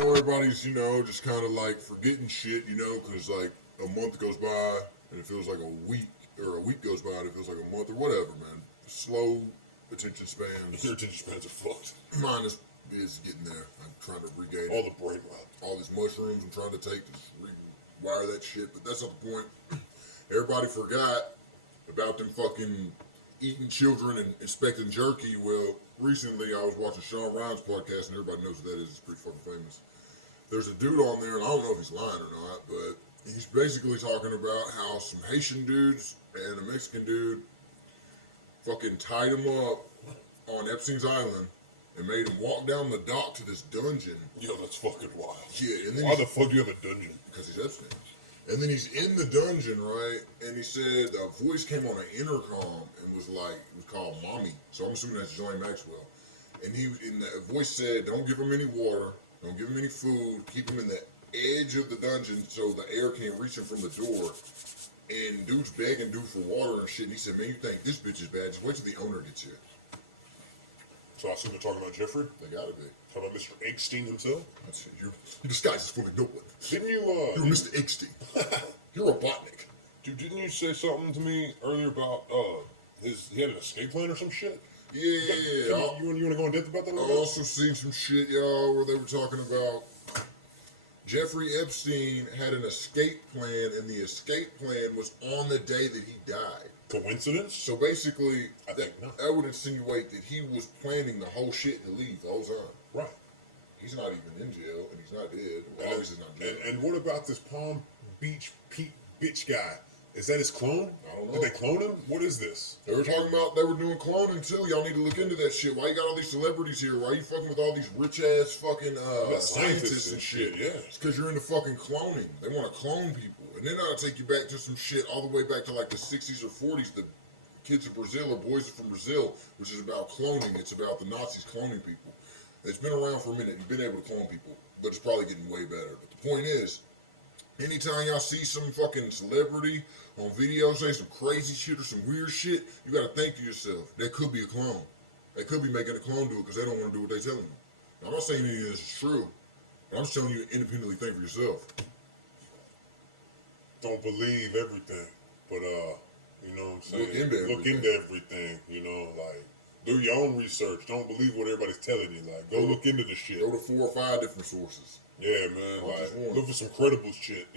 know everybody's, just kind of like forgetting shit, because like a month goes by and it feels like a week, or a week goes by and it feels like a month or whatever, man. Slow attention spans. Your attention spans are fucked. Mine is getting there. I'm trying to regain all the brain rot. All these mushrooms I'm trying to take to just rewire that shit, but that's not the point. Everybody forgot about them fucking eating children and inspecting jerky. Well, recently I was watching Sean Ryan's podcast, and everybody knows who that is. It's pretty fucking famous. There's a dude on there, and I don't know if he's lying or not, but he's basically talking about how some Haitian dudes and a Mexican dude fucking tied him up on Epstein's Island and made him walk down the dock to this dungeon. Yo, that's fucking wild. Yeah, and then why the fuck do you have a dungeon? Because he's Epstein. And then he's in the dungeon, right? And he said a voice came on an intercom and was like, it was called Mommy. So I'm assuming that's Johnny Maxwell. And the voice said, don't give him any water, don't give him any food, keep him in the edge of the dungeon so the air can't reach him from the door. And dude's begging dude for water and shit. And he said, man, you think this bitch is bad? Just wait till the owner gets here. So I assume they're talking about Jeffrey? They gotta be. Talking about Mr. Eggstein himself? That's it. Your disguise is fully no one. Didn't you, You're Mr. Eggstein. You're a botnik. Dude, didn't you say something to me earlier about, he had an escape plan or some shit? Yeah. You want to go in depth about that? I also seen some shit, y'all, where they were talking about Jeffrey Epstein had an escape plan, and the escape plan was on the day that he died. Coincidence? So basically, I think not. That would insinuate that he was planning the whole shit to leave the whole time. Right. He's not even in jail, and he's not dead. Well, obviously he's not dead. And what about this Palm Beach Pete bitch guy? Is that his clone? I don't know. Did they clone him? What is this? They were talking about they were doing cloning too. Y'all need to look into that shit. Why you got all these celebrities here? Why you fucking with all these rich ass fucking scientists and shit? Yeah. It's because you're into fucking cloning. They want to clone people. And then I'll take you back to some shit all the way back to like the 60s or 40s. The kids of Brazil or boys from Brazil, which is about cloning. It's about the Nazis cloning people. It's been around for a minute. You've been able to clone people, but it's probably getting way better. But the point is, anytime y'all see some fucking celebrity on video say some crazy shit or some weird shit, you gotta think to yourself, that could be a clone. They could be making a clone do it because they don't want to do what they telling them. Now, I'm not saying any of this is true, but I'm just telling you to independently think for yourself. Don't believe everything, but you know what I'm saying? Look into everything, like do your own research. Don't believe what everybody's telling you. Like go look into the shit. Go to 4 or 5 different sources. Yeah, man. Like look for some credible shit.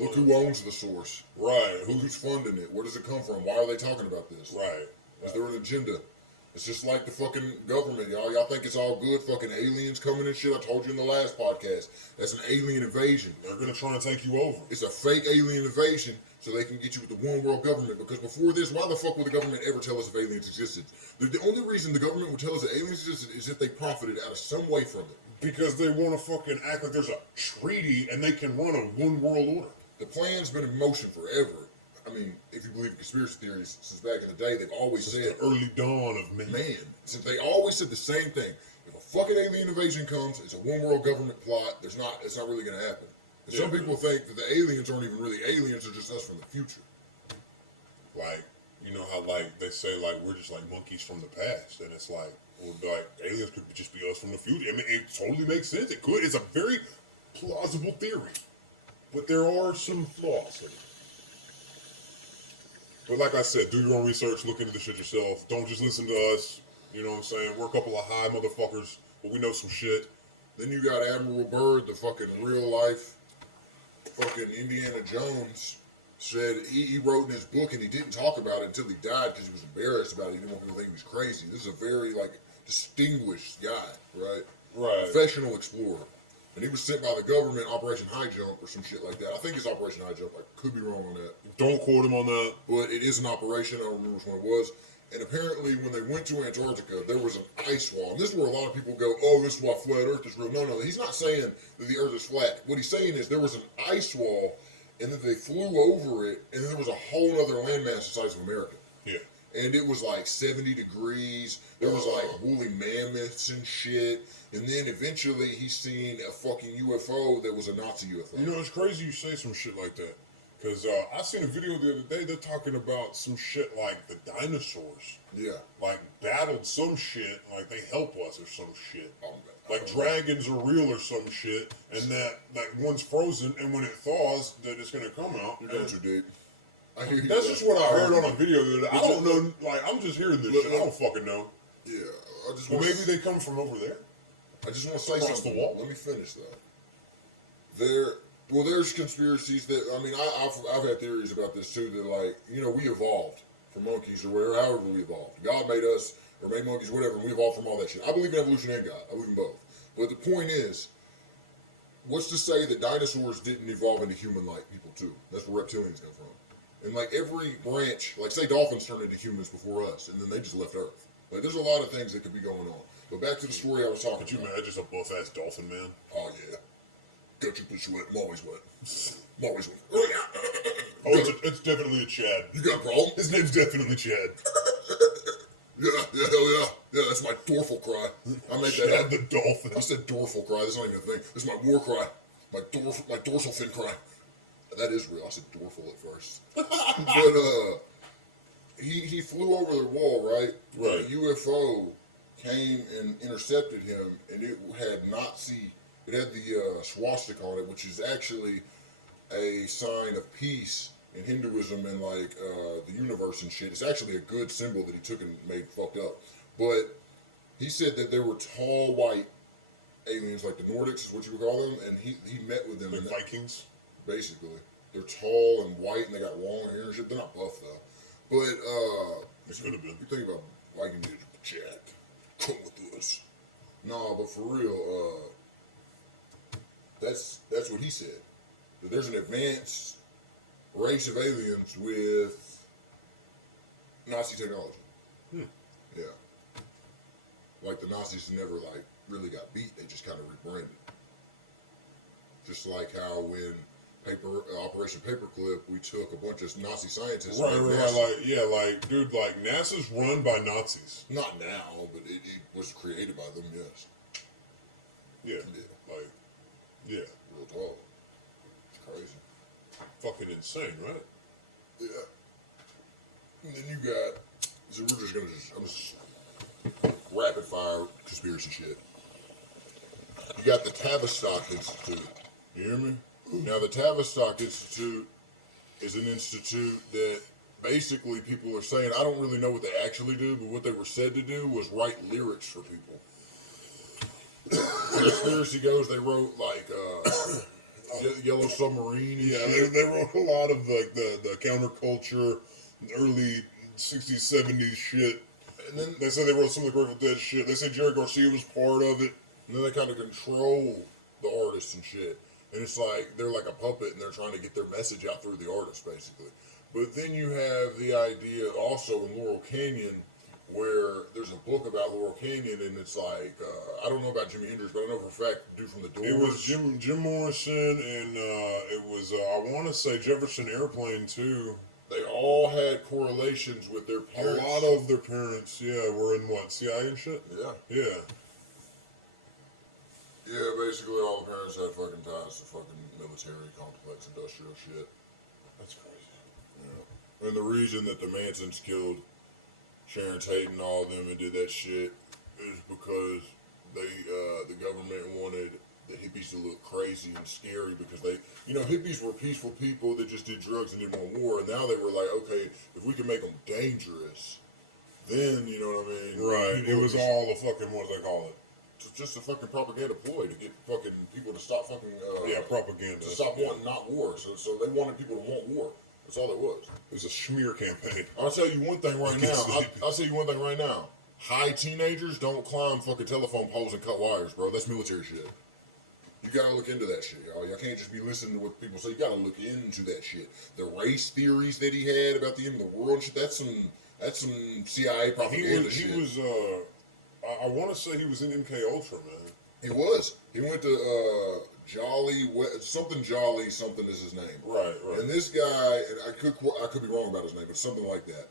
Look who owns the source. Right. Who's funding it? Where does it come from? Why are they talking about this? Right. Is there an agenda? It's just like the fucking government, y'all. Y'all think it's all good? Fucking aliens coming and shit. I told you in the last podcast. That's an alien invasion. They're gonna try and take you over. It's a fake alien invasion so they can get you with the one world government. Because before this, why the fuck would the government ever tell us if aliens existed? The only reason the government would tell us that aliens existed is if they profited out of some way from it. Because they want to fucking act like there's a treaty and they can run a one world order. The plan's been in motion forever. I mean, if you believe in conspiracy theories, since back in the day, they've always said the early dawn of man. Since they always said the same thing. If a fucking alien invasion comes, it's a one world government plot. It's not really going to happen. And some people think that the aliens aren't even really aliens; they're just us from the future. Like, you know how like they say like we're just like monkeys from the past, and it's like, well, like aliens could just be us from the future. I mean, it totally makes sense. It could. It's a very plausible theory, but there are some flaws in it. But like I said, do your own research, look into the shit yourself. Don't just listen to us. You know what I'm saying? We're a couple of high motherfuckers, but we know some shit. Then you got Admiral Byrd, the fucking real life fucking Indiana Jones, said he wrote in his book, and he didn't talk about it until he died because he was embarrassed about it. He didn't want people to think he was crazy. This is a very like distinguished guy, right? Right. Professional explorer. And he was sent by the government, Operation High Jump, or some shit like that. I think it's Operation High Jump. I could be wrong on that. Don't quote him on that. But it is an operation. I don't remember which one it was. And apparently, when they went to Antarctica, there was an ice wall. And this is where a lot of people go, oh, this is why flat Earth is real. No, he's not saying that the Earth is flat. What he's saying is there was an ice wall, and that they flew over it, and then there was a whole other landmass the size of America. Yeah. And it was like 70 degrees. There was like woolly mammoths and shit. And then eventually he seen a fucking UFO that was a Nazi UFO. You know, it's crazy you say some shit like that. Because I seen a video the other day, they're talking about some shit like the dinosaurs. Yeah. Like, battled some shit, like they help us or some shit. Like, know. dragons are real or some shit, and that one's frozen, and when it thaws, that it's gonna come out. You're going too deep. I hear you. That's just what I heard on a video the other day. I don't know, like, I'm just hearing this shit. I don't fucking know. Yeah. I just But maybe they come from over there. I just want to say Across something. the wall. Let me finish though. There's conspiracies that I've had theories about this too. That like we evolved from monkeys or whatever, however we evolved. God made us or made monkeys, whatever. And we evolved from all that shit. I believe in evolution and God. I believe in both. But the point is, what's to say that dinosaurs didn't evolve into human-like people too? That's where reptilians come from. And like every branch, like say dolphins turned into humans before us, and then they just left Earth. Like there's a lot of things that could be going on. But back to the story I was talking Could you about. imagine a buff-ass dolphin, man? Oh yeah. Got you bitch wet. I'm always wet. I'm always wet. Oh, it's definitely a Chad. You got a problem? His name's definitely Chad. Yeah, hell yeah. Yeah, that's my dorsal cry. I made that Chad up. the dolphin. I said dorsal cry. That's not even a thing. This is my war cry. My dorsal fin cry. That is real. I said dorsal at first. But he flew over the wall, right? Right. And a UFO came and intercepted him, and it had It had the swastika on it, which is actually a sign of peace in Hinduism and like the universe and shit. It's actually a good symbol that he took and made fucked up. But he said that there were tall white aliens, like the Nordics is what you would call them, and he met with them. Like and Vikings? Basically. They're tall and white and they got long hair and shit. They're not buff though. But It could have been. you think about Viking dudes, Jack, come with us. Nah, but for real, that's what he said. That there's an advanced race of aliens with Nazi technology. Yeah. Like the Nazis never like really got beat, they just kind of rebranded. Just like how when Operation Paperclip, we took a bunch of Nazi scientists. Right, like, dude, like, NASA's run by Nazis. Not now, but it was created by them, yes. Yeah. Yeah. Real talk. It's crazy. Fucking insane, right? Yeah. And then you got, so we're just I'm just rapid fire conspiracy shit. You got the Tavistock Institute. You hear me? Now, the Tavistock Institute is an institute that basically people are saying, I don't really know what they actually do, but what they were said to do was write lyrics for people. The conspiracy goes, they wrote like Yellow Submarine. Yeah, they wrote a lot of like the counterculture, early 60s, 70s shit. And then they said they wrote some of the Grateful Dead shit. They said Jerry Garcia was part of it. And then they kind of control the artists and shit. And it's like, they're like a puppet and they're trying to get their message out through the artist, basically. But then you have the idea also in Laurel Canyon, where there's a book about Laurel Canyon, and it's like, I don't know about Jimi Hendrix, but I know for a fact, dude from the Doors. It was Jim Morrison, and it was, I want to say Jefferson Airplane, too. They all had correlations with their parents. A lot of their parents, yeah, were in what, CIA and shit? Yeah. Yeah. Yeah, basically all the parents had fucking ties to fucking military complex, industrial shit. That's crazy. Yeah. And the reason that the Mansons killed Sharon Tate and all of them and did that shit is because they, the government wanted the hippies to look crazy and scary because they, hippies were peaceful people that just did drugs and didn't want war, and now they were like, okay, if we can make them dangerous, then, you know what I mean? Right. It was all a fucking, what do they call it? Just a fucking propaganda ploy to get fucking people to stop fucking... propaganda. To stop wanting not war. So they wanted people to want war. That's all it was. It was a smear campaign. I'll tell you one thing right now. I'll tell you one thing right now. High teenagers don't climb fucking telephone poles and cut wires, bro. That's military shit. You gotta look into that shit, y'all. Y'all can't just be listening to what people say. You gotta look into that shit. The race theories that he had about the end of the world and shit, that's some CIA propaganda shit. He was, I want to say he was in MK Ultra, man. He was. He went to something is his name. Right. And this guy, and I could be wrong about his name, but something like that.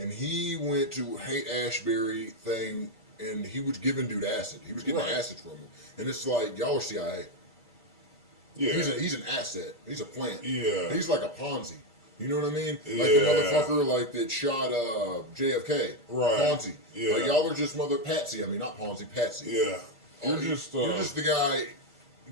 And he went to Haight-Ashbury thing, and he was giving dude acid. He was getting acid from him. And it's like, y'all are CIA. Yeah. He's an asset. He's a plant. Yeah. He's like a Ponzi. You know what I mean? Yeah. Like the motherfucker like that shot JFK. Right. Ponzi. Yeah. Like y'all are just Patsy. I mean, not Ponzi, Patsy. Yeah. You're just the guy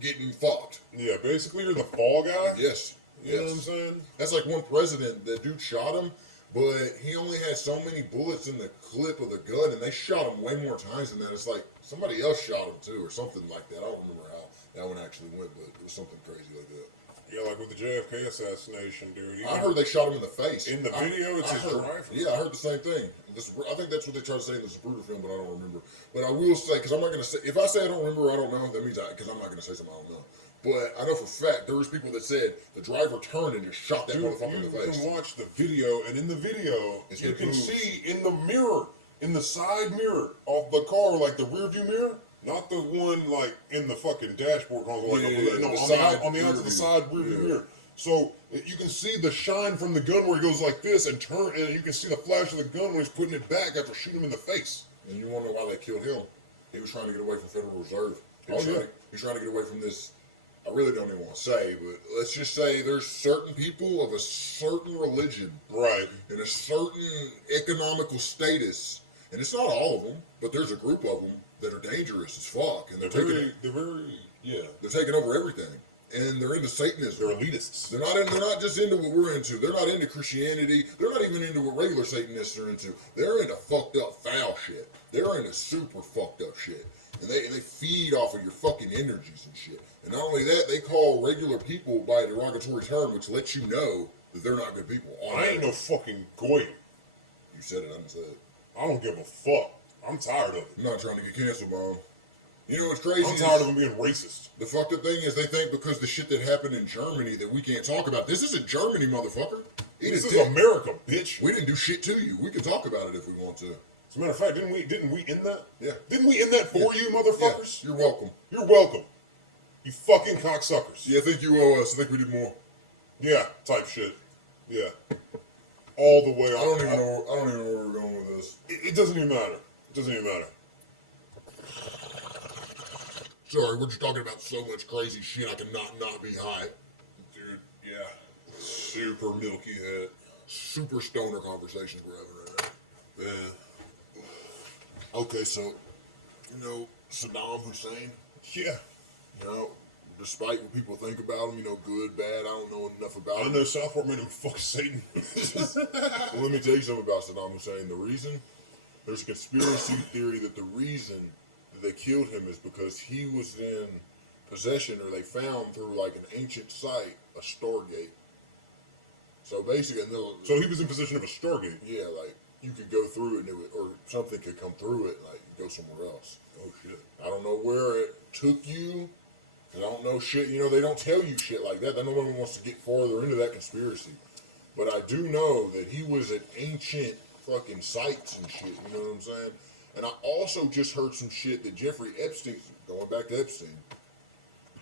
getting fucked. Yeah, basically you're the fall guy. Yes. You know what I'm saying? That's like one president. That dude shot him, but he only had so many bullets in the clip of the gun, and they shot him way more times than that. It's like somebody else shot him too, or something like that. I don't remember how that one actually went, but it was something crazy like that. Yeah, like with the JFK assassination, dude. I heard they shot him in the face. In the video, it's his driver. Yeah, I heard the same thing. I think that's what they tried to say in the Zapruder film, but I don't remember. But I will say, because I'm not going to say, if I say I don't remember, I don't know, that means because I'm not going to say something I don't know. But I know for a fact there was people that said the driver turned and just shot that motherfucker in the face. You can watch the video, and in the video, you can see in the mirror, in the side mirror of the car, like the rear view mirror, not the one like in the fucking dashboard, on the outside side rear view mirror. So you can see the shine from the gun where he goes like this and turn, and you can see the flash of the gun when he's putting it back after shooting him in the face. And you want to know why they killed him? He was trying to get away from Federal Reserve. He was trying to get away from this. I really don't even want to say, but let's just say there's certain people of a certain religion, right, and a certain economical status, and it's not all of them, but there's a group of them that are dangerous as fuck, and they're taking over everything. And they're into Satanism. They're elitists. They're not just into what we're into. They're not into Christianity. They're not even into what regular Satanists are into. They're into fucked up foul shit. They're into super fucked up shit. And they feed off of your fucking energies and shit. And not only that, they call regular people by a derogatory term, which lets you know that they're not good people. I ain't no fucking goyim. You said it, I didn't say it. I don't give a fuck. I'm tired of it. I'm not trying to get canceled, Mom. You know what's crazy? I'm tired of them being racist. The fucked up thing is they think because the shit that happened in Germany that we can't talk about. This isn't Germany, motherfucker. This is America, bitch. We didn't do shit to you. We can talk about it if we want to. As a matter of fact, didn't we end that? Yeah. Didn't we end that for you, motherfuckers? Yeah. You're welcome. You're welcome. You fucking cocksuckers. Yeah, I think you owe us. I think we did more. Yeah, type shit. Yeah. All the way on. I don't even know where we're going with this. It doesn't even matter. It doesn't even matter. Sorry, we're just talking about so much crazy shit I cannot not be high. Dude, yeah. Super milky head. Super stoner conversations we're having right now. Yeah. Okay, so, Saddam Hussein? Yeah. Despite what people think about him, good, bad, I don't know enough about him. I know Southport made him fuck Satan. Well, let me tell you something about Saddam Hussein. There's a conspiracy theory that the reason they killed him is because he was in possession, or they found through like an ancient site, a stargate. So basically, so he was in possession of a stargate. Yeah, like you could go through it, and or something could come through it, like go somewhere else. Oh shit! I don't know where it took you. I don't know shit. They don't tell you shit like that. No one wants to get farther into that conspiracy. But I do know that he was at ancient fucking sites and shit. You know what I'm saying? And I also just heard some shit that Jeffrey Epstein, going back to Epstein,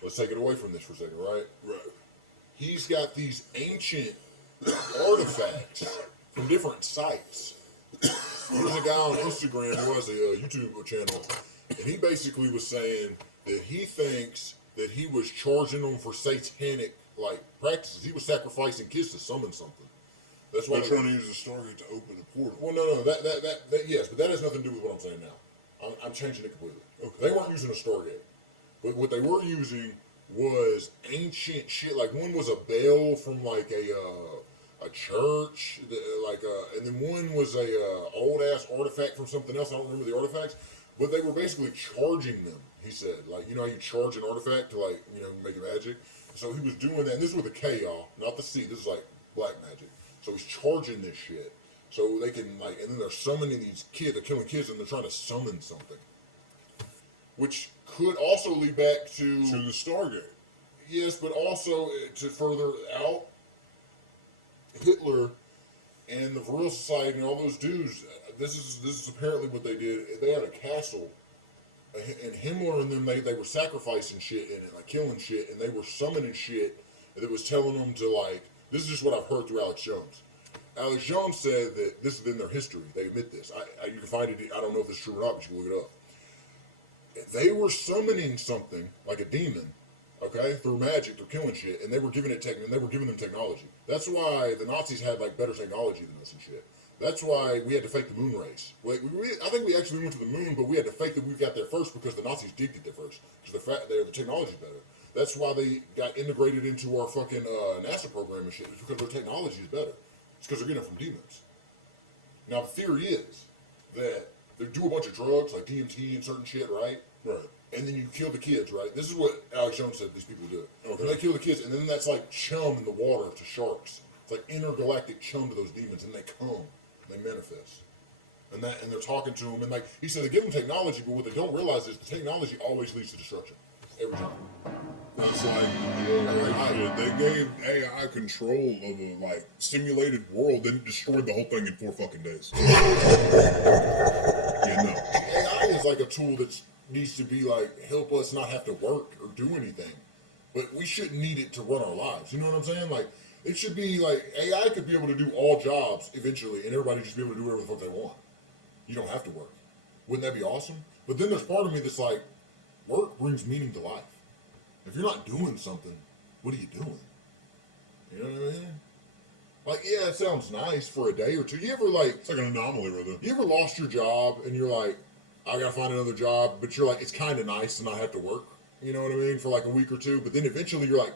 let's take it away from this for a second, right? Right. He's got these ancient artifacts from different sites. There's a guy on Instagram who has a YouTube channel, and he basically was saying that he thinks that he was charging them for satanic, practices. He was sacrificing kids to summon something. That's why they're trying to use the Stargate to open a portal. Well, no, that yes, but that has nothing to do with what I'm saying now. I'm changing it completely. Okay. They weren't using a Stargate, but what they were using was ancient shit. Like one was a bell from like a church, and then one was a old ass artifact from something else. I don't remember the artifacts, but they were basically charging them. He said, how you charge an artifact to make it magic. So he was doing that. And this is with a K, y'all, not the C. This is like black magic. So he's charging this shit, so they can and then they're summoning these kids. They're killing kids, and they're trying to summon something, which could also lead back to the Stargate. Yes, but also to further out Hitler and the Vril Society and all those dudes. This is apparently what they did. They had a castle, and Himmler and them they were sacrificing shit in it, killing shit, and they were summoning shit that was telling them to This is just what I've heard through Alex Jones. Alex Jones said that this is in their history. They admit this. You can find it. I don't know if it's true or not, but you can look it up. They were summoning something, like a demon, Okay, through magic, through killing shit, and they were giving them technology. That's why the Nazis had like better technology than us and shit. That's why we had to fake the moon race. I think we actually went to the moon, but we had to fake that we got there first because the Nazis did get there first because the technology's better. That's why they got integrated into our fucking NASA program and shit. It's because their technology is better. It's because they're getting it from demons. Now the theory is that they do a bunch of drugs like DMT and certain shit, right? Right. And then you kill the kids, right? This is what Alex Jones said these people do. Okay. And they kill the kids, and then that's like chum in the water to sharks. It's like intergalactic chum to those demons, and they come, they manifest. And they're talking to them, and like he said, they give them technology, but what they don't realize is the technology always leads to destruction. Every time. That's like shit. They gave AI control of a like simulated world, then destroyed the whole thing in 4 fucking days. Yeah, no. AI is like a tool that needs to be like help us not have to work or do anything, but we shouldn't need it to run our lives. You know what I'm saying? Like it should be like AI could be able to do all jobs eventually, and everybody just be able to do whatever the fuck they want. You don't have to work. Wouldn't that be awesome? But then there's part of me that's like, work brings meaning to life. If you're not doing something, what are you doing? You know what I mean? Like, yeah, it sounds nice for a day or two. You ever like... It's like an anomaly, brother. You ever lost your job and you're like, I gotta find another job, but you're like, it's kind of nice to not have to work. You know what I mean? For like a week or two. But then eventually you're like,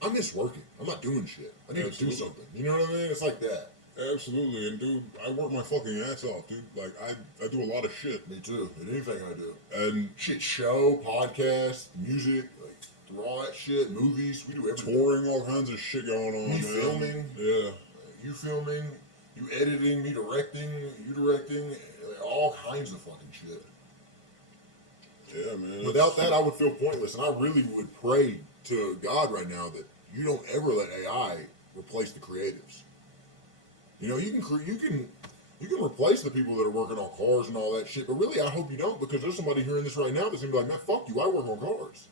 I miss working. I'm not doing shit. I need to do something. You know what I mean? It's like that. Absolutely. And dude, I work my fucking ass off, dude. Like, I do a lot of shit. Me too. And anything I do. And shit, show, podcast, music, like, through all that shit, movies, we do everything. Touring, all kinds of shit going on, Me man. filming. Yeah. You filming, you editing, me directing, you directing, like, all kinds of fucking shit. Yeah, man. Without that, I would feel pointless, and I really would pray to God right now that you don't ever let AI replace the creatives. You know, you can replace the people that are working on cars and all that shit, but really, I hope you don't, because there's somebody hearing this right now that's gonna be like, man, fuck you, I work on cars.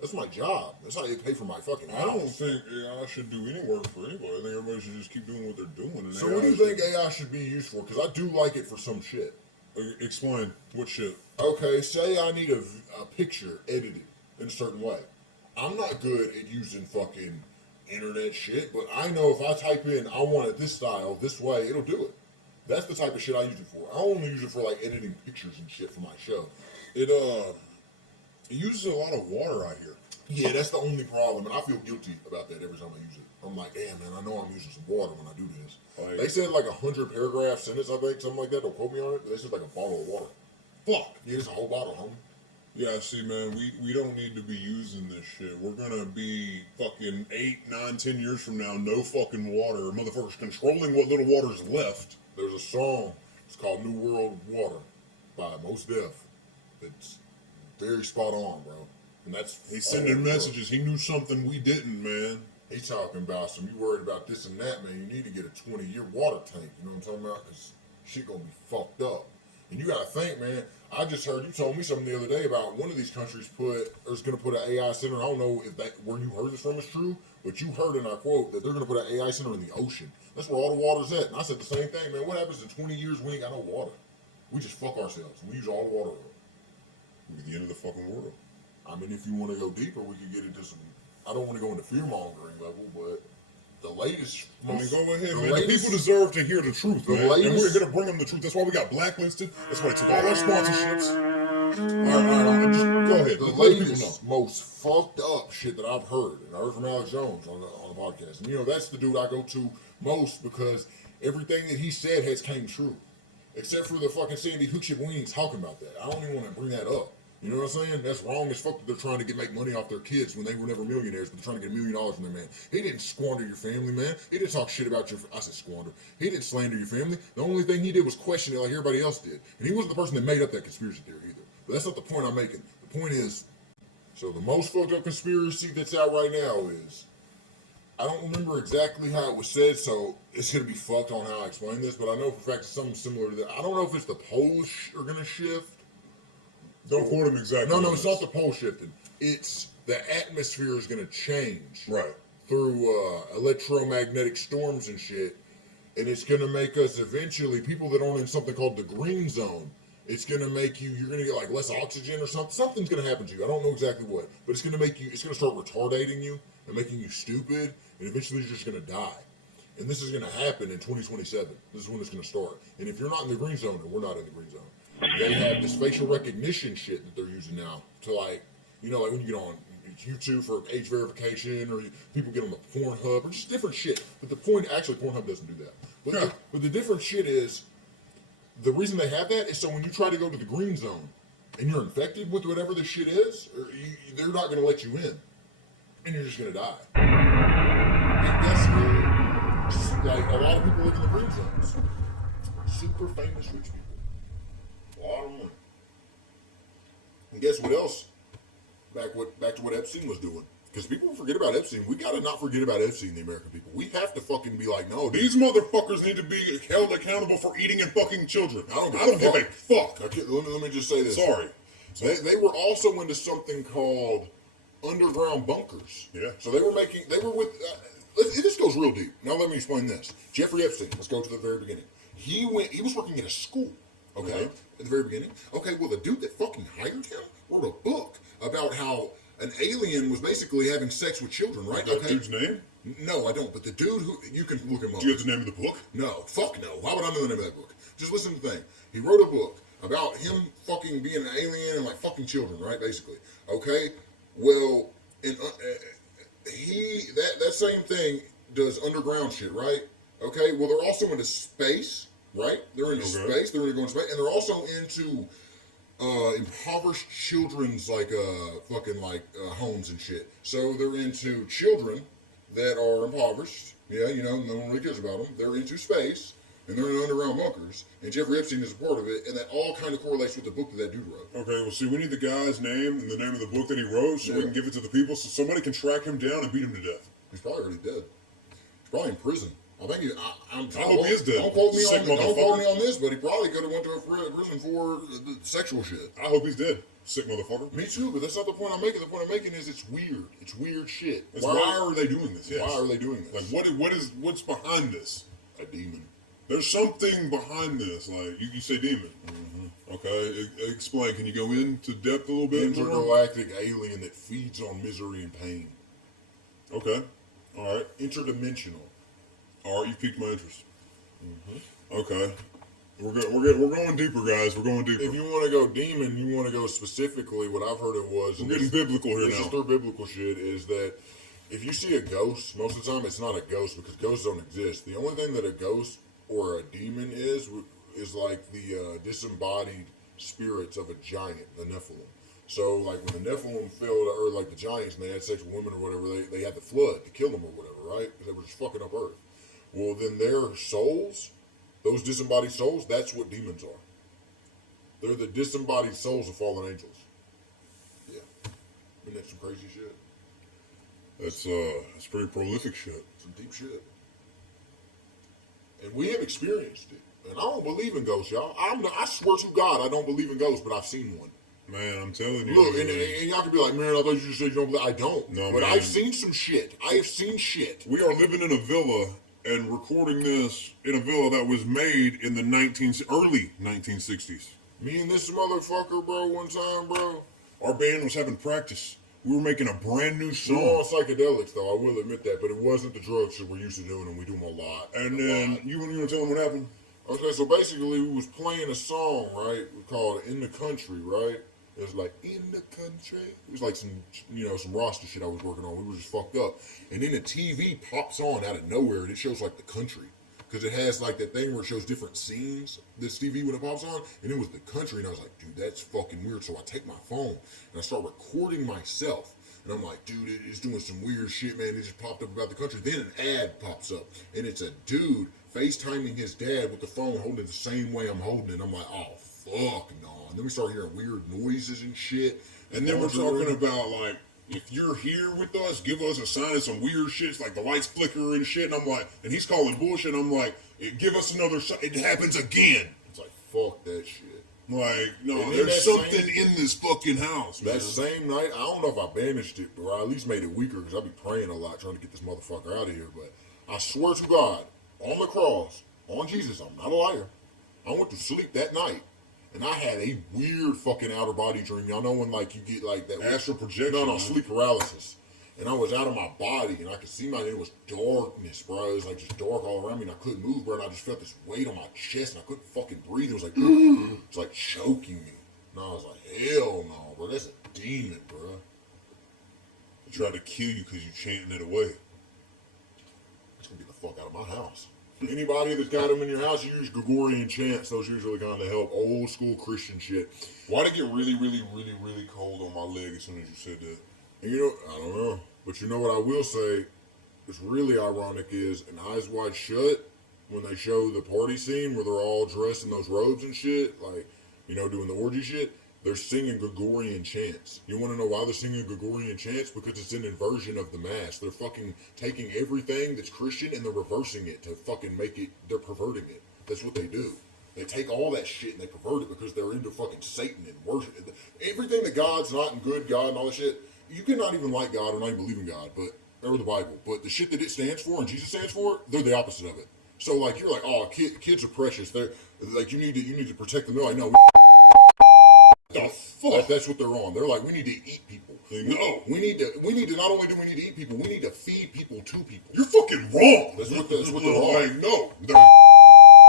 That's my job. That's how they pay for my fucking house. I don't think AI should do any work for anybody. I think everybody should just keep doing what they're doing. And so what do you think AI should be used for? Because I do like it for some shit. Explain. What shit? Okay, say I need a picture edited in a certain way. I'm not good at using fucking internet shit, but I know if I type in, I want it this style, this way, it'll do it. That's the type of shit I use it for. I only use it for like editing pictures and shit for my show. It uses a lot of water, I hear. Yeah, that's the only problem, and I feel guilty about that every time I use it. I'm like, damn, man, I know I'm using some water when I do this. Like, they said like 100 paragraph sentence, I think, something like that. Don't quote me on it, but they said like a bottle of water. Fuck. Yeah, it's a whole bottle, homie. Yeah, see, man, we don't need to be using this shit. We're gonna be fucking 8, 9, 10 years from now, no fucking water. Motherfuckers controlling what little water's left. There's a song, it's called New World Water by Mos Def. It's very spot on, bro. And that's he's sending messages. He knew something we didn't, man. He's talking about some. You worried about this and that, man? You need to get a 20-year water tank. You know what I'm talking about? Because shit gonna be fucked up. And you gotta think, man. I just heard you told me something the other day about one of these countries is gonna put an AI center. I don't know if that where you heard this from is true, but you heard in our quote that they're gonna put an AI center in the ocean. That's where all the water's at. And I said the same thing, man. What happens in 20 years? We ain't got no water. We just fuck ourselves. We use all the water. We'll be the end of the fucking world. I mean, if you want to go deeper, we could get into some. I don't want to go into fear-mongering level, but the latest. Go ahead, man. The people deserve to hear the truth, man. And we're going to bring them the truth. That's why we got blacklisted. That's why they took all our sponsorships. All right. Just go ahead. The latest, most fucked up shit that I've heard, and I heard from Alex Jones on the podcast. And, you know, that's the dude I go to most because everything that he said has came true. Except for the fucking Sandy Hook shit, we ain't talking about that. I don't even want to bring that up. You know what I'm saying? That's wrong as fuck that they're trying to make money off their kids when they were never millionaires, but they're trying to get $1 million from their man. He didn't squander your family, man. He didn't talk shit about I said squander. He didn't slander your family. The only thing he did was question it like everybody else did. And he wasn't the person that made up that conspiracy theory either. But that's not the point I'm making. The point is, so the most fucked up conspiracy that's out right now is, I don't remember exactly how it was said, so it's going to be fucked on how I explain this, but I know for a fact it's something similar to that. I don't know if it's the poles are going to shift. Don't quote him exactly. No, it's not the pole shifting. It's the atmosphere is going to change. Right. Through electromagnetic storms and shit. And it's going to make us eventually, people that aren't in something called the green zone, It's going to make you, you're going to get like less oxygen or something. Something's going to happen to you. I don't know exactly what, but it's going to make you, it's going to start retardating you and making you stupid, and eventually you're just going to die. And this is going to happen in 2027. This is when it's going to start. And if you're not in the green zone, and we're not in the green zone, they have this facial recognition shit that they're using now to like, you know, like when you get on YouTube for age verification, or people get on the Pornhub, or just different shit. But the point, actually, Pornhub doesn't do that. But the different shit is, the reason they have that is so when you try to go to the green zone and you're infected with whatever this shit is, they're not going to let you in, and you're just going to die. And guess who? Like, a lot of people live in the green zones. Super famous rich people. A lot of money. And guess what else? Back to what Epstein was doing. Because people forget about Epstein. We gotta not forget about Epstein, the American people. We have to fucking be like, no, these motherfuckers need to be held accountable for eating and fucking children. I don't give a fuck. Let me just say this. Sorry. They were also into something called underground bunkers. Yeah. So they were with, this goes real deep. Now let me explain this. Jeffrey Epstein, let's go to the very beginning. He was working at a school, okay, at the very beginning. Okay, well, the dude that fucking hired him wrote a book about how an alien was basically having sex with children, right? That dude's name? No, I don't. But the dude who, you can look him up. Do you have the name of the book? No, fuck no. Why would I know the name of that book? Just listen to the thing. He wrote a book about him fucking being an alien and like fucking children, right? Basically, okay. Well, and that same thing does underground shit, right? Okay. Well, they're also into space, right? They're into space. They're into going to space, and they're also into impoverished children's homes and shit. So they're into children that are impoverished. Yeah, you know, no one really cares about them. They're into space, and they're in underground bunkers. And Jeffrey Epstein is a part of it, and that all kind of correlates with the book that dude wrote. Okay, well, see, we need the guy's name and the name of the book that he wrote so we can give it to the people so somebody can track him down and beat him to death. He's probably already dead. He's probably in prison. I think I hope he is dead. Don't quote me on this, but he probably could have went to a prison for sexual shit. I hope he's dead. Sick motherfucker. Me too, but that's not the point I'm making. The point I'm making is it's weird. It's weird shit. Why are they doing this? Yes. Why are they doing this? Like, what's behind this? A demon. There's something behind this. Like, you say demon. Mm-hmm. Okay, explain. Can you go into depth a little bit? Intergalactic alien that feeds on misery and pain. Okay. All right. Interdimensional. All right, you piqued my interest. Mm-hmm. Okay. We're going deeper, guys. We're going deeper. If you want to go demon, you want to go specifically. What I've heard it was. We're getting biblical here now. This is their biblical shit. Is that if you see a ghost, most of the time it's not a ghost because ghosts don't exist. The only thing that a ghost or a demon is like the disembodied spirits of a giant, the Nephilim. So like when the Nephilim fell to Earth, like the giants, and they had sex with women or whatever, they had the flood to kill them or whatever, right? Because they were just fucking up Earth. Well, then their souls, those disembodied souls, that's what demons are. They're the disembodied souls of fallen angels. Yeah. Isn't that some crazy shit? That's pretty prolific shit. Some deep shit. And we have experienced it. And I don't believe in ghosts, y'all. I swear to God, I don't believe in ghosts, but I've seen one. Man, I'm telling you. Look, and y'all could be like, man, I thought you just said you don't believe. I don't. No, but man. I've seen some shit. I have seen shit. We are living in a villa and recording this in a villa that was made in the early 1960s. Me and this motherfucker, bro, one time, bro. Our band was having practice. We were making a brand new song. We were on psychedelics, though, I will admit that, but it wasn't the drugs that we're used to doing, and we do them a lot. And then, you want to tell them what happened? Okay, so basically, we was playing a song, right, called In the Country, right? It was like, in the country. It was like some roster shit I was working on. We were just fucked up. And then the TV pops on out of nowhere, and it shows, like, the country. Because it has, like, that thing where it shows different scenes, this TV when it pops on. And it was the country, and I was like, dude, that's fucking weird. So I take my phone, and I start recording myself. And I'm like, dude, it's doing some weird shit, man. It just popped up about the country. Then an ad pops up, and it's a dude FaceTiming his dad with the phone, holding it the same way I'm holding it. I'm like, oh, fuck no. And then we start hearing weird noises and shit. And then we're talking about, like, if you're here with us, give us a sign of some weird shit. It's like the lights flicker and shit. And I'm like, and he's calling bullshit. I'm like, give us another sign. It happens again. It's like, fuck that shit. Like, no, there's something in this fucking house, man. That same night, I don't know if I banished it, but I at least made it weaker because I be praying a lot trying to get this motherfucker out of here. But I swear to God, on the cross, on Jesus, I'm not a liar. I went to sleep that night, And I had a weird fucking outer body dream. Y'all know when like you get like that astral projection? No, sleep paralysis. And I was out of my body, and I could see it was darkness, bro. It was like just dark all around me, and I couldn't move, bro. And I just felt this weight on my chest, and I couldn't fucking breathe. It was like, it's like choking me. And I was like, hell no, bro. That's a demon, bro. He tried to kill you because you chanting it away. It's gonna get the fuck out of my house. Anybody that's got them in your house, you use Gregorian chants. Those usually kind of help. Old school Christian shit. Why'd it get really, really, really, really cold on my leg as soon as you said that? And you know, I don't know. But you know what I will say is really ironic is in Eyes Wide Shut, when they show the party scene where they're all dressed in those robes and shit, like, you know, doing the orgy shit, they're singing Gregorian chants. You want to know why they're singing Gregorian chants? Because it's an inversion of the Mass. They're fucking taking everything that's Christian and they're reversing it to fucking make it, they're perverting it. That's what they do. They take all that shit and they pervert it because they're into fucking Satan and worship. Everything that God's not and good God and all that shit, you can not even like God or not even believe in God, or the Bible, but the shit that it stands for and Jesus stands for, they're the opposite of it. So like you're like, oh, kids are precious. They're like you need to protect them. They're like, no, the fuck. That's what they're on. They're like, we need to eat people. No, we need to. Not only do we need to eat people, we need to feed people to people. You're fucking wrong. That's what they're on. Like, no,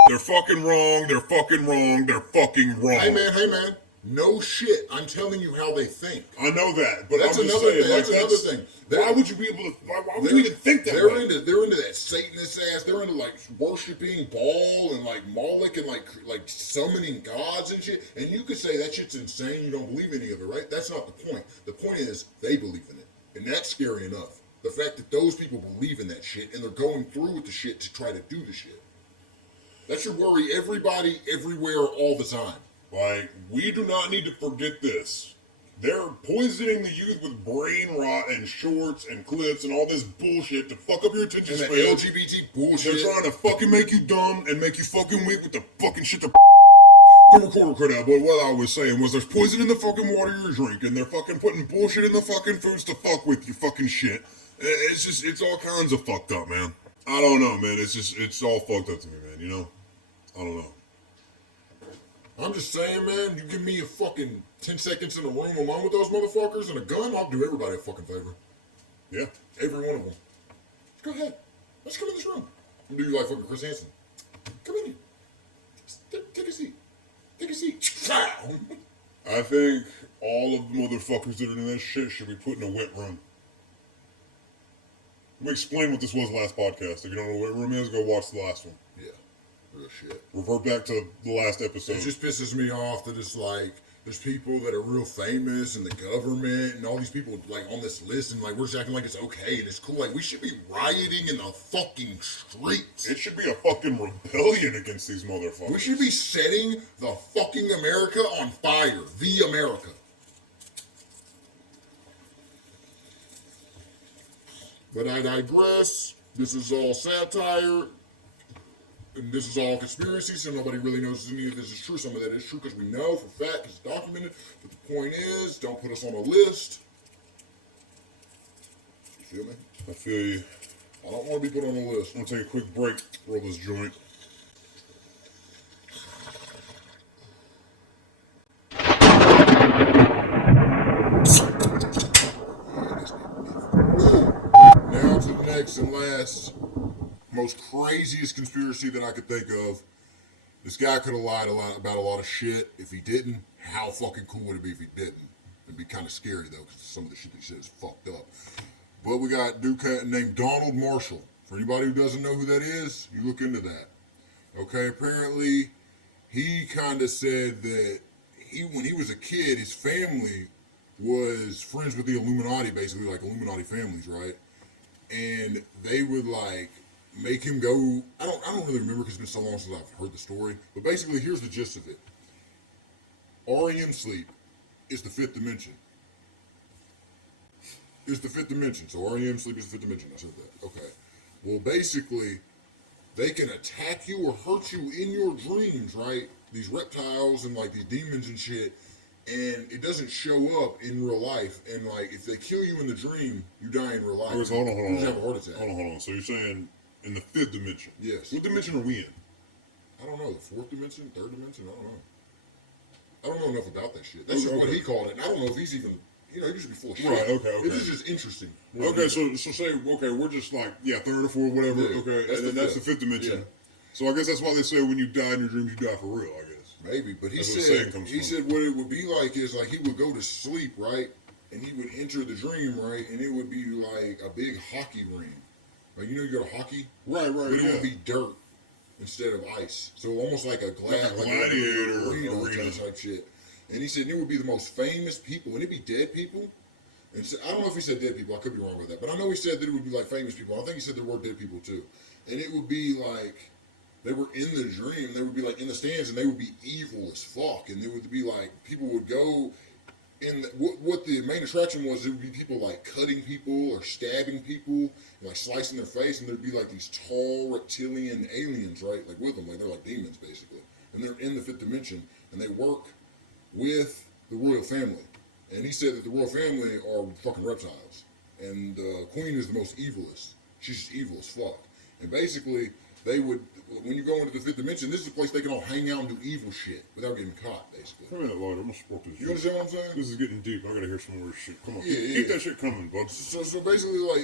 they're fucking wrong. They're fucking wrong. They're fucking wrong. Hey man. No shit. I'm telling you how they think. I know that, but that's I'm just another saying, thing. like, that's another thing. Why would you be able to? Why would you even think that? They're into that Satanist ass. They're into like worshiping Baal and like Moloch and like summoning gods and shit. And you could say that shit's insane. You don't believe any of it, right? That's not the point. The point is they believe in it, and that's scary enough. The fact that those people believe in that shit and they're going through with the shit to try to do the shit. That should worry everybody, everywhere, all the time. Like, we do not need to forget this. They're poisoning the youth with brain rot and shorts and clips and all this bullshit to fuck up your attention span. And the LGBT bullshit. They're trying to fucking make you dumb and make you fucking weak with the fucking shit the recorder cut out. But what I was saying was there's poison in the fucking water you're drinking. They're fucking putting bullshit in the fucking foods to fuck with you fucking shit. It's all kinds of fucked up, man. I don't know, man. It's all fucked up to me, man, you know? I don't know. I'm just saying, man, you give me a fucking 10 seconds in a room alone with those motherfuckers and a gun, I'll do everybody a fucking favor. Yeah. Every one of them. Go ahead. Let's come in this room. I'm gonna do you like fucking Chris Hansen. Come in here. Take a seat. Take a seat. I think all of the motherfuckers that are doing that shit should be put in a wet room. We explained what this was last podcast. If you don't know what wet room is, go watch the last one. Yeah. Real shit. Revert back to the last episode. It just pisses me off that it's like there's people that are real famous in the government and all these people like on this list and like we're just acting like it's okay and it's cool. Like we should be rioting in the fucking streets. It should be a fucking rebellion against these motherfuckers. We should be setting the fucking America on fire. The America. But I digress. This is all satire. And this is all conspiracy, so nobody really knows any of this is true. Some of that is true because we know for a fact, because it's documented. But the point is, don't put us on a list. You feel me? I feel you. I don't want to be put on a list. I'm going to take a quick break, roll this joint. Now to the next and last, most craziest conspiracy that I could think of. This guy could have lied about a lot of shit. If he didn't, how fucking cool would it be if he didn't? It'd be kind of scary though, because some of the shit he said is fucked up. But we got a dude named Donald Marshall. For anybody who doesn't know who that is, you look into that. Okay, apparently he kind of said that when he was a kid, his family was friends with the Illuminati, basically like Illuminati families, right? And they would like make him go. I don't really remember because it's been so long since I've heard the story. But basically, here's the gist of it. REM sleep is the fifth dimension. Is the fifth dimension. So REM sleep is the fifth dimension. I said that. Okay. Well, basically, they can attack you or hurt you in your dreams, right? These reptiles and like these demons and shit. And it doesn't show up in real life. And like, if they kill you in the dream, you die in real life. Hold on. You just have a heart attack. Hold on. So you're saying in the fifth dimension? Yes. What dimension are we in? I don't know. The fourth dimension, third dimension. I don't know. I don't know enough about that shit. That's just what he called it. And I don't know if he's even, he should be full of shit. Right, okay. This is just interesting. Okay, so say, we're just like, third or fourth, whatever, Yeah, okay, and then that's the fifth dimension. Yeah. So I guess that's why they say when you die in your dreams, you die for real, I guess. Maybe, but he said what it would be like is like he would go to sleep, right? And he would enter the dream, right? And it would be like a big hockey ring. Like, you go to hockey? Right, But it would be dirt instead of ice. So almost like a gladiator arena type shit. And he said it would be the most famous people, and it'd be dead people. And so, I don't know if he said dead people. I could be wrong with that. But I know he said that it would be like famous people. I think he said there were dead people too. And it would be like they were in the dream. They would be like in the stands, and they would be evil as fuck. And it would be like people would go. And what the main attraction was, it would be people like cutting people or stabbing people, and like slicing their face, and there'd be like these tall reptilian aliens, right, like with them, like they're like demons basically, and they're in the fifth dimension, and they work with the royal family. And he said that the royal family are fucking reptiles, and the queen is the most evilest. She's just evil as fuck. And basically, they would, when you go into the fifth dimension, this is a place they can all hang out and do evil shit without getting caught, basically. Wait a minute, Lord, I'm gonna support this. You understand what I'm saying? This is getting deep. I gotta hear some more shit. Come on, Yeah, keep that shit coming, bud. So basically, like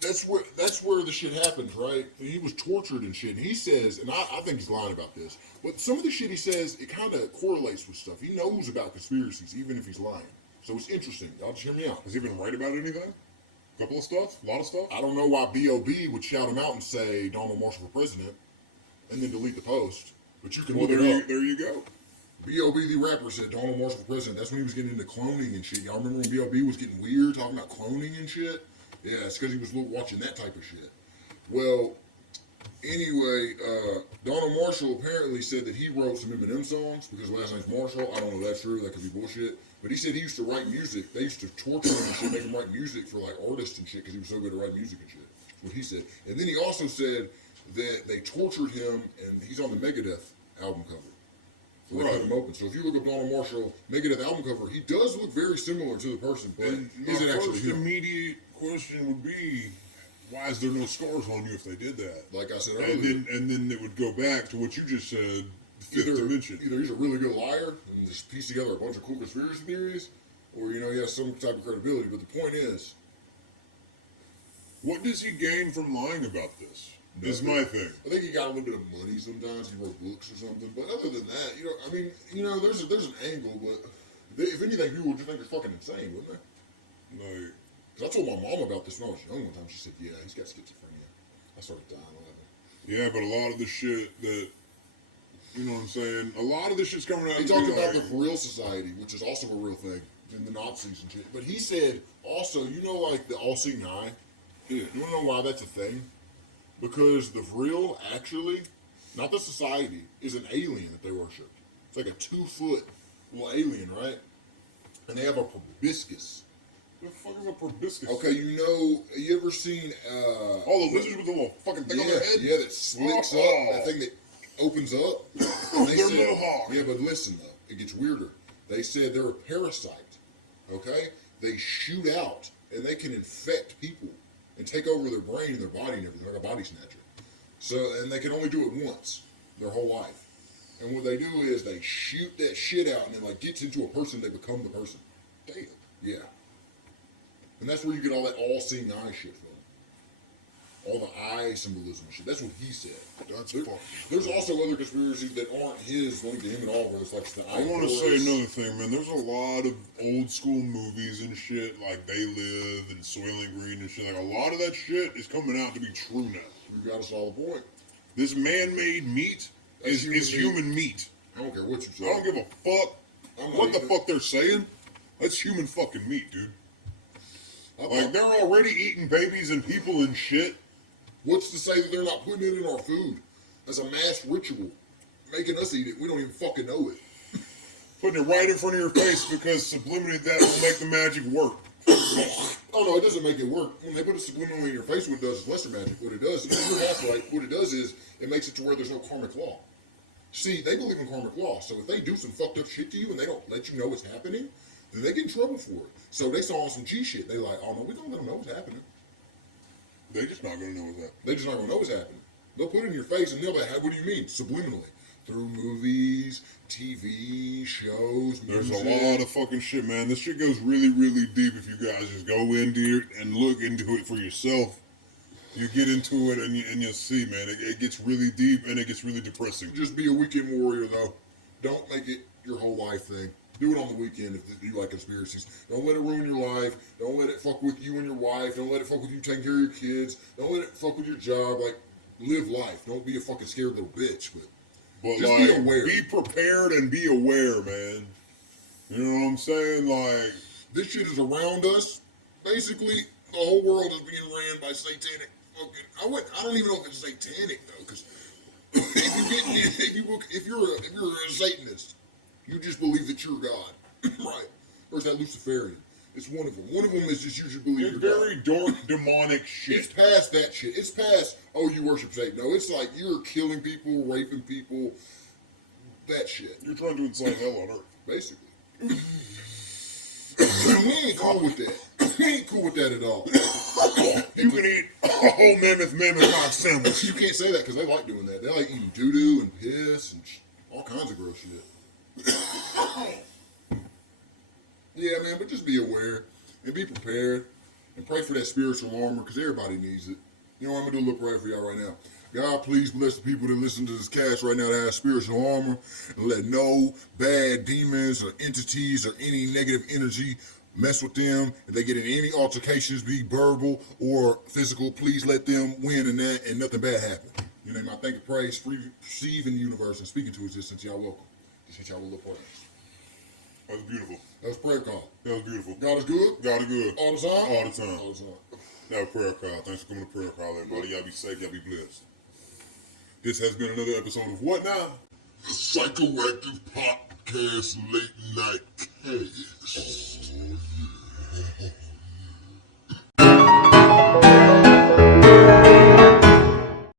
that's where the shit happens, right? And he was tortured and shit. And he says, and I think he's lying about this, but some of the shit he says, it kind of correlates with stuff. He knows about conspiracies, even if he's lying. So it's interesting. Y'all just hear me out. Has he been right about anything? A couple of stuff? A lot of stuff? I don't know why B.O.B. would shout him out and say Donald Marshall for president, and then delete the post. But you can look it up. There you go. B.O.B. the rapper said Donald Marshall for president. That's when he was getting into cloning and shit. Y'all remember when B.O.B. was getting weird, talking about cloning and shit? Yeah, it's because he was watching that type of shit. Well, anyway, Donald Marshall apparently said that he wrote some Eminem songs because his last name's Marshall. I don't know if that's true. That could be bullshit. But he said he used to write music. They used to torture him and shit, make him write music for like artists and shit because he was so good at writing music and shit. That's what he said. And then he also said that they tortured him, and he's on the Megadeth album cover. So they cut him open. So if you look up Donald Marshall Megadeth album cover, he does look very similar to the person, but is it actually him? Immediate question would be, why is there no scars on you if they did that? Like I said earlier. And then it would go back to what you just said, the fifth dimension. Either he's a really good liar and just piece together a bunch of cool conspiracy theories, or, he has some type of credibility. But the point is, what does he gain from lying about this? Is my thing. I think he got a little bit of money sometimes. He wrote books or something. But other than that, there's an angle. But if anything, people would just think it's fucking insane, wouldn't they? Like, because I told my mom about this when I was young one time. She said, yeah, he's got schizophrenia. I started dying laughing. Yeah, but a lot of the shit that, you know what I'm saying? A lot of this shit's coming out. He talked about the Vril Society, which is also a real thing, and the Nazis and shit. But he said also, like the all-seeing eye? Yeah. You want to know why that's a thing? Because the Vril actually, not the society, is an alien that they worship. It's like a 2-foot little alien, right? And they have a proboscis. What the fuck is a proboscis? Okay, you ever seen... the lizards with the little fucking thing on their head? Yeah, that slicks up. That thing that opens up. They're mohawk. Yeah, but listen, though. It gets weirder. They said they're a parasite. Okay? They shoot out, and they can infect people and take over their brain and their body and everything, like a body snatcher. So, and they can only do it once their whole life. And what they do is they shoot that shit out, and it like gets into a person, they become the person. Damn. Yeah. And that's where you get all that all-seeing eye shit from. All the eye symbolism and shit. That's what he said. That's fucking. There's also other conspiracies that aren't his linked to him at all, where it's like the eye. I want to say another thing, man. There's a lot of old school movies and shit, like They Live and Soylent Green and shit. Like, a lot of that shit is coming out to be true now. You got a solid point. This man-made meat is human meat. I don't care what you say. I don't give a fuck what the fuck they're saying. That's human fucking meat, dude. Like, they're already eating babies and people and shit. What's to say that they're not putting it in our food as a mass ritual, making us eat it? We don't even fucking know it. Putting it right in front of your face because subliminally that will make the magic work. Oh no, it doesn't make it work. When they put it subliminally in your face, what it does is lesser magic. What it does, if you're off right, what it does is it makes it to where there's no karmic law. See, they believe in karmic law, so if they do some fucked up shit to you and they don't let you know what's happening, then they get in trouble for it. So they saw some G shit. They like, oh no, we don't let them know what's happening. They're just not gonna know what's happening. They're just not gonna know what's happening. They'll put it in your face and they'll be like, what do you mean? Subliminally. through movies, TV, shows, There's music. a lot of fucking shit, man. This shit goes really, really deep if you guys just go into it and look into it for yourself. You get into it and you'll see, man. It gets really deep and it gets really depressing. Just be a weekend warrior, though. Don't make it your whole life thing. Do it on the weekend if you like conspiracies. Don't let it ruin your life. Don't let it fuck with you and your wife. Don't let it fuck with you taking care of your kids. Don't let it fuck with your job. Like, live life. Don't be a fucking scared little bitch. But just like, be aware. Be prepared and be aware, man. You know what I'm saying? Like, this shit is around us. Basically, the whole world is being ran by satanic fucking. I don't even know if it's satanic though, because if you're a Satanist, you just believe that you're God, right? Or is that Luciferian? It's one of them. One of them is just you just believe it's you're very God. dark, demonic shit. It's past that shit. It's past, oh, you worship Satan. No, it's like you're killing people, raping people, that shit. You're trying to incite hell on earth. Basically. We ain't cool with that. We ain't cool with that at all. You can eat a whole mammoth cock sandwich. You can't say that because they like doing that. They like eating doo-doo and piss and all kinds of gross shit. Yeah, man, but just be aware and be prepared and pray for that spiritual armor because everybody needs it. You know what, I'm going to do a little prayer for y'all right now. God, please bless the people that listen to this cast right now that have spiritual armor and let no bad demons or entities or any negative energy mess with them. If they get in any altercations, be verbal or physical, please let them win in that and nothing bad happen. Your name, I thank and praise, receive in the universe and speaking to existence. Y'all welcome. Just hit y'all with a little prayer. That was beautiful. That was prayer call. That was beautiful. God is good? God is good. All the time? All the time. All the time. That was prayer call. Thanks for coming to prayer call, everybody. Y'all be safe. Y'all be blessed. This has been another episode of What Now? The Psychoactive PotCast Late Night Cast. Oh, yeah.